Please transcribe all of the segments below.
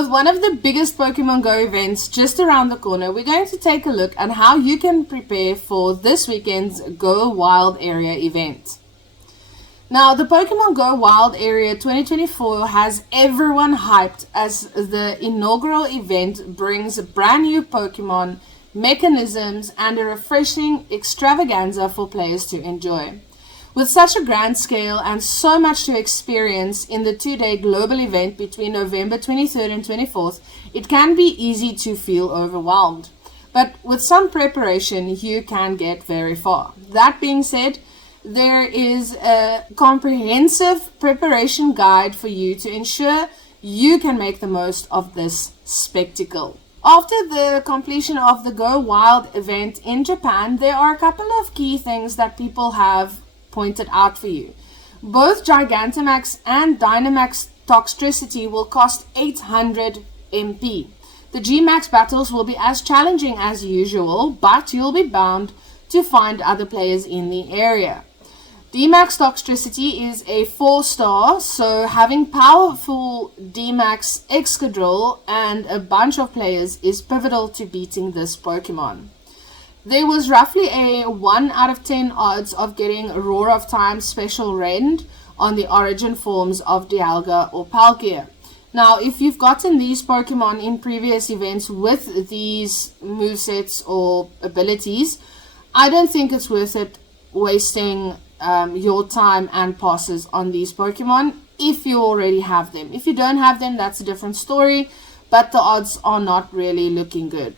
with one of the biggest Pokemon Go events just around the corner, we're going to take a look at how you can prepare for this weekend's Go Wild Area event. Now, the Pokemon Go Wild Area 2024 has everyone hyped as the inaugural event brings brand new Pokemon, mechanisms, and a refreshing extravaganza for players to enjoy. With such a grand scale and so much to experience in the 2-day global event between November 23rd and 24th, it can be easy to feel overwhelmed. But with some preparation, you can get very far. That being said, there is a comprehensive preparation guide for you to ensure you can make the most of this spectacle. After the completion of the Go Wild event in Japan, there are a couple of key things that people have pointed out for you. Both Gigantamax and Dynamax Toxtricity will cost 800 MP. The Gmax battles will be as challenging as usual, but you'll be bound to find other players in the area. Dmax Toxtricity is a 4-star, so having powerful Dmax Excadrill and a bunch of players is pivotal to beating this Pokemon. There was roughly a 1 out of 10 odds of getting Roar of Time Special Rend on the origin forms of Dialga or Palkia. Now, if you've gotten these Pokemon in previous events with these movesets or abilities, I don't think it's worth it wasting your time and passes on these Pokemon if you already have them. If you don't have them, that's a different story, but the odds are not really looking good.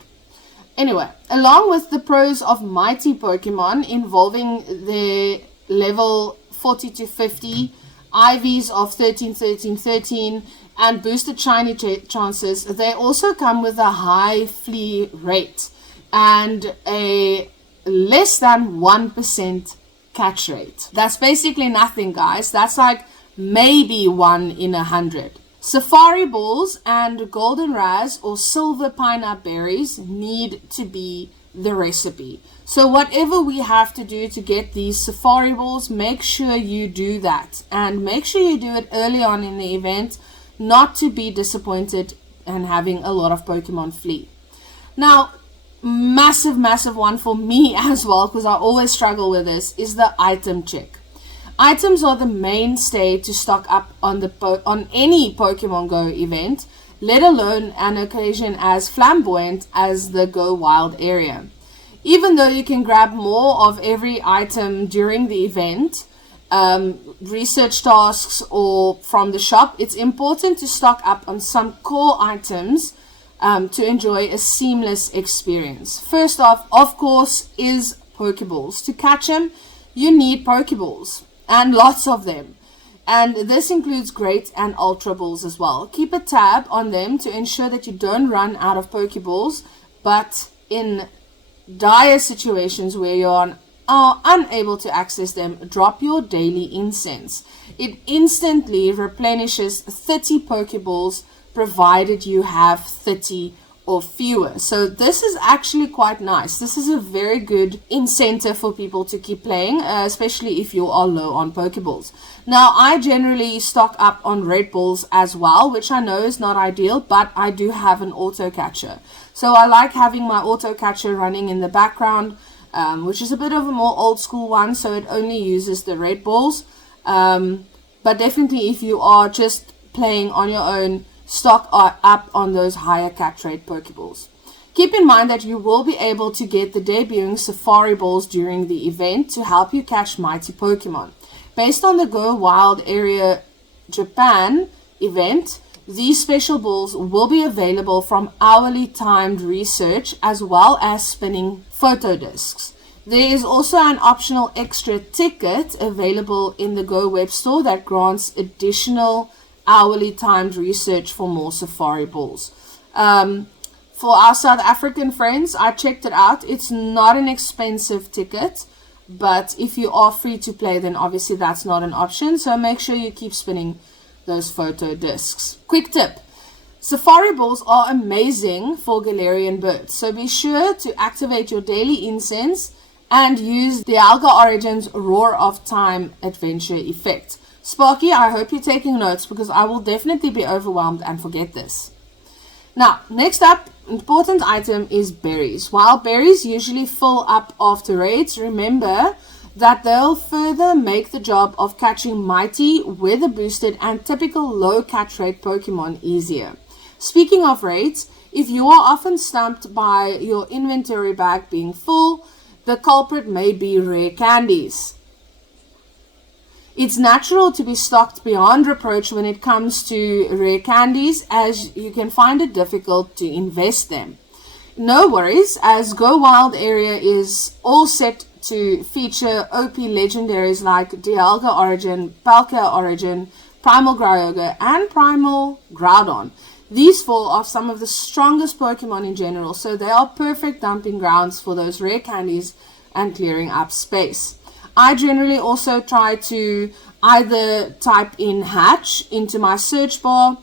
Anyway, along with the pros of mighty Pokemon involving the level 40 to 50, IVs of 13, 13, 13, and boosted shiny chances, they also come with a high flea rate and a less than 1% catch rate. That's basically nothing, guys. That's like maybe 1 in 100. Safari Balls and Golden Raz or Silver Pineapple Berries need to be the recipe. So whatever we have to do to get these Safari Balls, make sure you do that. And make sure you do it early on in the event, not to be disappointed and having a lot of Pokemon flee. Now, massive one for me as well, because I always struggle with this, is the item check. Items are the mainstay to stock up on any Pokemon Go event, let alone an occasion as flamboyant as the Go Wild area. Even though you can grab more of every item during the event, research tasks or from the shop, it's important to stock up on some core items to enjoy a seamless experience. First off, of course, is Pokeballs. To catch them, you need Pokeballs. And lots of them. And this includes Great and Ultra Balls as well. Keep a tab on them to ensure that you don't run out of Pokeballs, but in dire situations where you are unable to access them, drop your daily incense. It instantly replenishes 30 Pokeballs provided you have 30 or fewer. So this is actually quite nice. This is a very good incentive for people to keep playing, especially if you are low on Pokeballs. Now, I generally stock up on Red Balls as well, which I know is not ideal, but I do have an auto catcher. So I like having my auto catcher running in the background, which is a bit of a more old school one, so it only uses the Red Balls. But definitely if you are just playing on your own, stock up on those higher catch rate Pokeballs. Keep in mind that you will be able to get the debuting Safari Balls during the event to help you catch mighty Pokemon. Based on the Go Wild Area Japan event, these special balls will be available from hourly timed research as well as spinning photo discs. There is also an optional extra ticket available in the Go web store that grants additional hourly timed research for more Safari Balls. For our South African friends, I checked it out. It's not an expensive ticket, but if you are free to play, then obviously that's not an option. So make sure you keep spinning those photo discs. Quick tip. Safari Balls are amazing for Galarian birds. So be sure to activate your daily incense and use Dialga Origin's Roar of Time Adventure effect. Sparky, I hope you're taking notes because I will definitely be overwhelmed and forget this. Now, next up, important item is berries. While berries usually fill up after raids, remember that they'll further make the job of catching mighty, weather boosted, and typical low catch rate Pokemon easier. Speaking of raids, if you are often stumped by your inventory bag being full, the culprit may be rare candies. It's natural to be stocked beyond reproach when it comes to rare candies, as you can find it difficult to invest them. No worries, as Go Wild area is all set to feature OP legendaries like Dialga Origin, Palkia Origin, Primal Gryoga, and Primal Groudon. These four are some of the strongest Pokemon in general, so they are perfect dumping grounds for those rare candies and clearing up space. I generally also try to either type in hatch into my search bar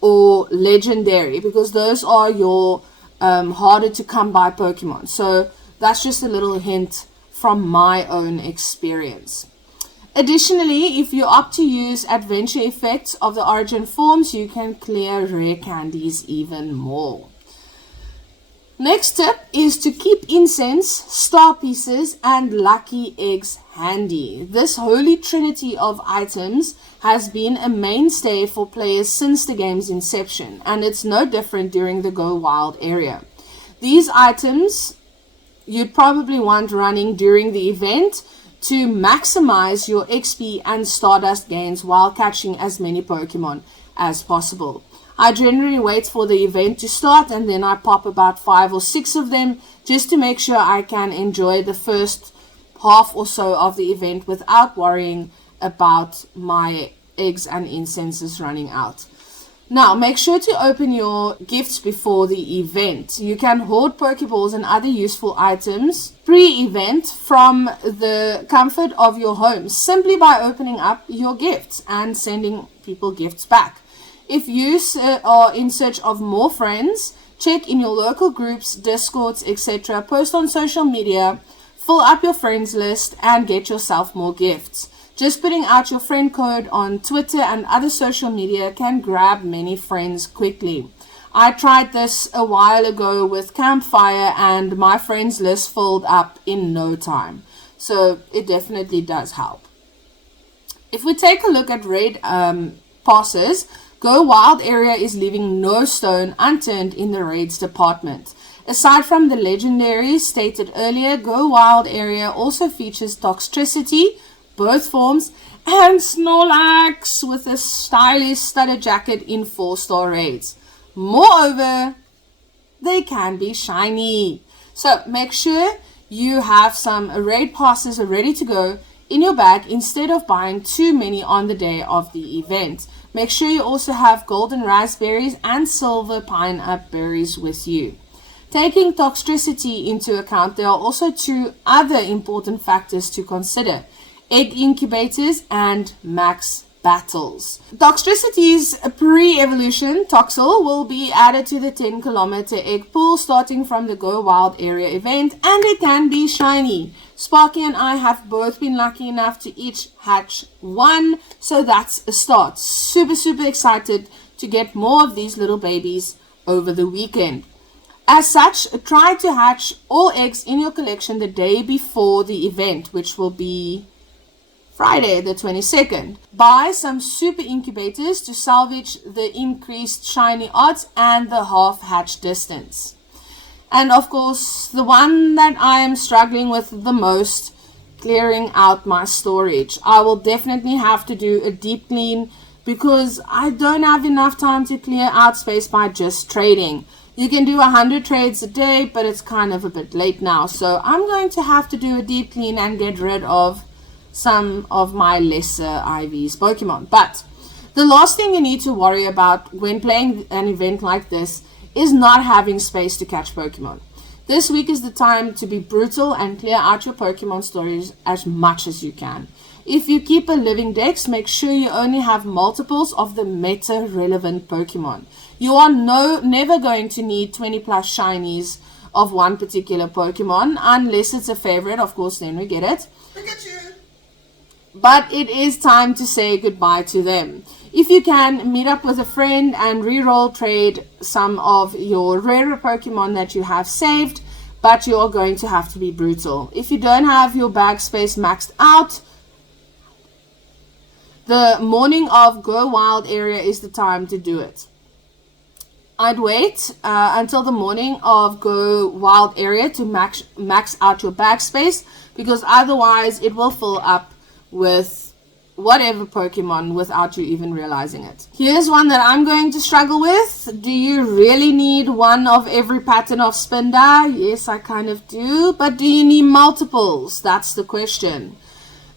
or legendary, because those are your harder to come by Pokemon. So that's just a little hint from my own experience. Additionally, if you opt to use adventure effects of the origin forms, you can clear rare candies even more. Next tip is to keep incense, star pieces, and lucky eggs handy. This holy trinity of items has been a mainstay for players since the game's inception, and it's no different during the Go Wild area. These items you'd probably want running during the event to maximize your XP and Stardust gains while catching as many Pokemon as possible. I generally wait for the event to start and then I pop about 5 or 6 of them just to make sure I can enjoy the first half or so of the event without worrying about my eggs and incenses running out. Now, make sure to open your gifts before the event. You can hoard Pokeballs and other useful items pre-event from the comfort of your home simply by opening up your gifts and sending people gifts back. If you are in search of more friends, check in your local groups, Discords, etc. Post on social media, fill up your friends list, and get yourself more gifts. Just putting out your friend code on Twitter and other social media can grab many friends quickly. I tried this a while ago with Campfire and my friends list filled up in no time. So it definitely does help. If we take a look at raid passes, Go Wild area is leaving no stone unturned in the raids department. Aside from the legendaries stated earlier, Go Wild area also features Toxtricity, both forms, and Snorlax with a stylish studded jacket in 4-star raids. Moreover, they can be shiny. So make sure you have some raid passes ready to go in your bag instead of buying too many on the day of the event. Make sure you also have golden raspberries and silver pineapple berries with you. Taking Toxtricity into account, there are also 2 other important factors to consider: egg incubators and max battles. Toxtricity's pre-evolution, Toxel, will be added to the 10-kilometer egg pool starting from the Go Wild area event, and it can be shiny. Sparky and I have both been lucky enough to each hatch 1, so that's a start. Super excited to get more of these little babies over the weekend. As such, try to hatch all eggs in your collection the day before the event, which will be Friday the 22nd. Buy some super incubators to salvage the increased shiny odds and the half hatch distance. And of course, the one that I am struggling with the most, clearing out my storage. I will definitely have to do a deep clean because I don't have enough time to clear out space by just trading. You can do 100 trades a day, but it's kind of a bit late now. So I'm going to have to do a deep clean and get rid of some of my lesser IVs Pokemon. But the last thing you need to worry about when playing an event like this is not having space to catch Pokemon. This week is the time to be brutal and clear out your Pokemon storage as much as you can. If you keep a living dex, make sure you only have multiples of the meta relevant Pokemon. You are never going to need 20 plus shinies of one particular Pokemon unless it's a favorite. Of course, then we get it. Pikachu! but it is time to say goodbye to them. If you can, meet up with a friend and reroll trade some of your rarer Pokemon that you have saved, but you are going to have to be brutal. If you don't have your bag space maxed out, the morning of Go Wild area is the time to do it. I'd wait until the morning of Go Wild area to max out your bag space, because otherwise it will fill up with whatever Pokemon without you even realizing it. Here's one that I'm going to struggle with. Do you really need one of every pattern of Spinda? Yes, I kind of do. But do you need multiples? That's the question.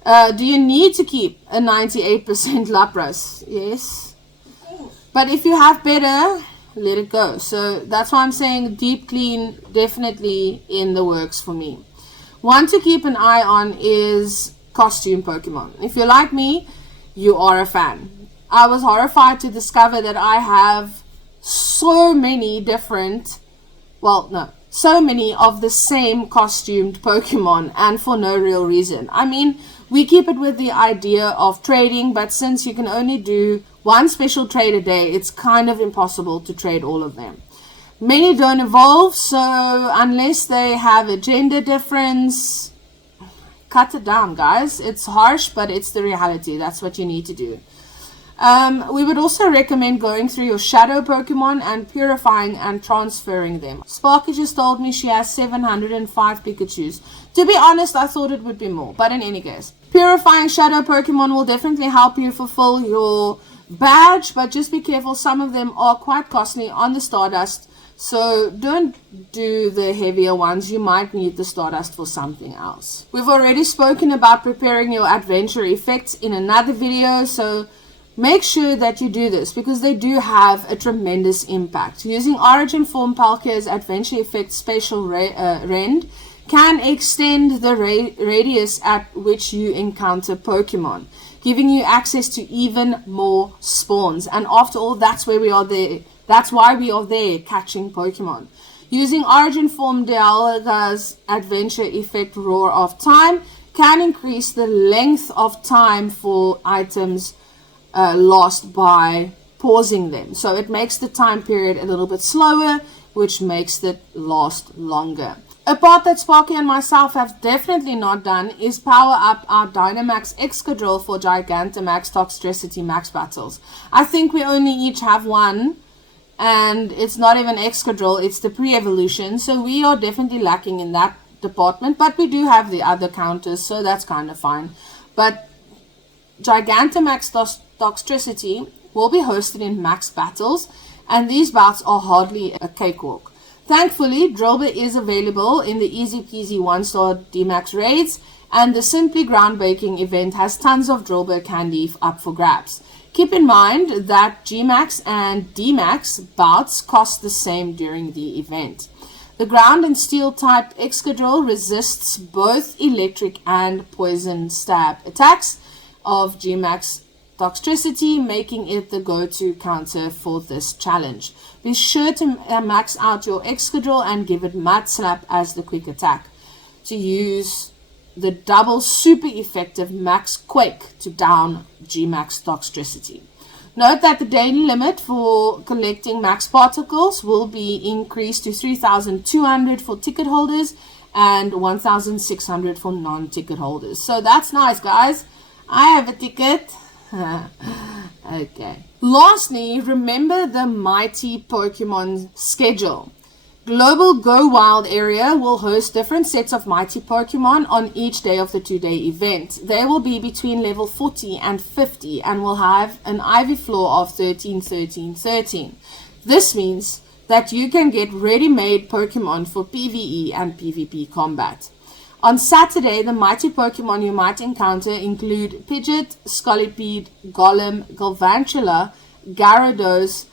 Do you need to keep a 98% Lapras? Yes. But if you have better, let it go. So that's why I'm saying deep clean definitely in the works for me. One to keep an eye on is costume Pokemon. If you're like me, you are a fan. I was horrified to discover that I have so many so many of the same costumed Pokemon, and for no real reason. I mean, we keep it with the idea of trading, but since you can only do one special trade a day, it's kind of impossible to trade all of them. Many don't evolve, so unless they have a gender difference, cut it down, guys. It's harsh, but it's the reality. That's what you need to do. We would also recommend going through your shadow Pokemon and purifying and transferring them. Sparky just told me she has 705 Pikachus. To be honest, I thought it would be more, but in any case, purifying shadow Pokemon will definitely help you fulfill your badge, but just be careful. Some of them are quite costly on the Stardust, so don't do the heavier ones. You might need the Stardust for something else. We've already spoken about preparing your adventure effects in another video, so make sure that you do this because they do have a tremendous impact. Using Origin Form Palkia's Adventure Effect Spatial Rend can extend the radius at which you encounter Pokemon, giving you access to even more spawns. And after all, that's why we are there catching Pokemon. Using Origin Form Dialga's Adventure Effect Roar of Time can increase the length of time for items lost by pausing them. So it makes the time period a little bit slower, which makes it last longer. A part that Sparky and myself have definitely not done is power up our Dynamax Excadrill for Gigantamax Toxtricity Max battles. I think we only each have one, and it's not even Excadrill, it's the pre-evolution, so we are definitely lacking in that department, but we do have the other counters, so that's kind of fine. But Gigantamax Toxtricity will be hosted in max battles, and these bouts are hardly a cakewalk. Thankfully, Drillbur is available in the easy peasy 1-star D-Max raids, and the Simply Groundbreaking event has tons of Drillbur candy up for grabs. Keep in mind that G-Max and D-Max bouts cost the same during the event. The ground and steel type Excadrill resists both electric and poison stab attacks of G-Max Toxtricity, making it the go-to counter for this challenge. Be sure to max out your Excadrill and give it Mud Slap as the quick attack. To use the double super effective Max Quake to down G-Max Toxtricity. Note that the daily limit for collecting max particles will be increased to 3,200 for ticket holders and 1,600 for non-ticket holders. So that's nice, guys. I have a ticket. Okay. Lastly, remember the Mighty Pokemon schedule. Global Go Wild area will host different sets of Mighty Pokemon on each day of the 2-day event. They will be between level 40 and 50 and will have an IV floor of 13, 13, 13. This means that you can get ready-made Pokemon for PvE and PvP combat. On Saturday, the Mighty Pokemon you might encounter include Pidgeot, Scolipede, Golem, Galvantula, Gyarados,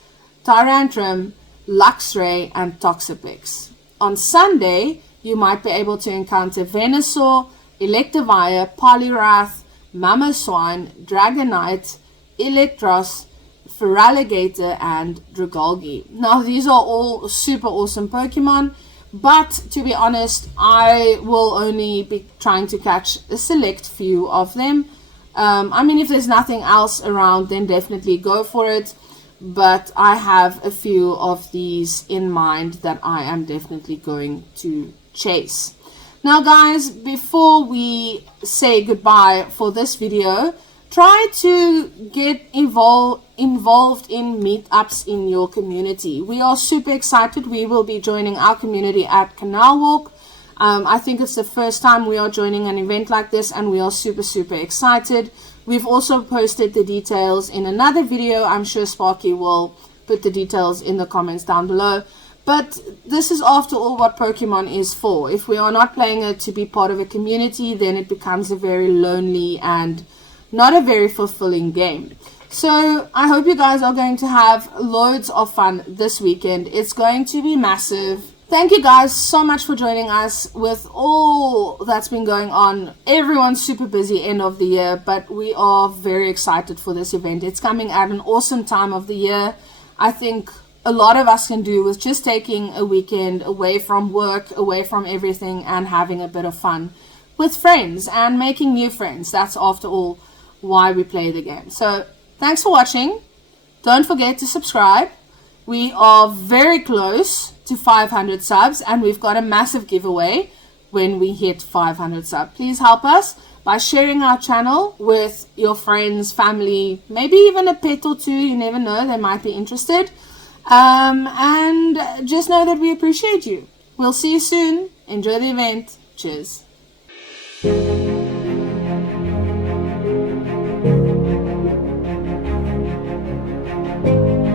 Tyrantrum, Luxray, and Toxapex. On Sunday, you might be able to encounter Venusaur, Electivire, Poliwrath, Mamoswine, Dragonite, Electros, Feraligatr, and Dragalge. Now, these are all super awesome Pokemon, but to be honest, I will only be trying to catch a select few of them. I mean, if there's nothing else around, then definitely go for it. But I have a few of these in mind that I am definitely going to chase. Now guys, before we say goodbye for this video, try to get involved in meetups in your community. We are super excited. We will be joining our community at Canal Walk. I think it's the first time we are joining an event like this, and we are super excited. We've also posted the details in another video. I'm sure Sparky will put the details in the comments down below. But this is after all what Pokemon is for. If we are not playing it to be part of a community, then it becomes a very lonely and not a very fulfilling game. So I hope you guys are going to have loads of fun this weekend. It's going to be massive. Thank you guys so much for joining us with all that's been going on. Everyone's super busy end of the year, but we are very excited for this event. It's coming at an awesome time of the year. I think a lot of us can do with just taking a weekend away from work, away from everything, and having a bit of fun with friends and making new friends. That's after all why we play the game. So thanks for watching. Don't forget to subscribe. We are very close to 500 subs, and we've got a massive giveaway when we hit 500 subs. Please help us by sharing our channel with your friends, family, maybe even a pet or two. You never know, they might be interested. And just know that we appreciate you. We'll see you soon. Enjoy the event. Cheers.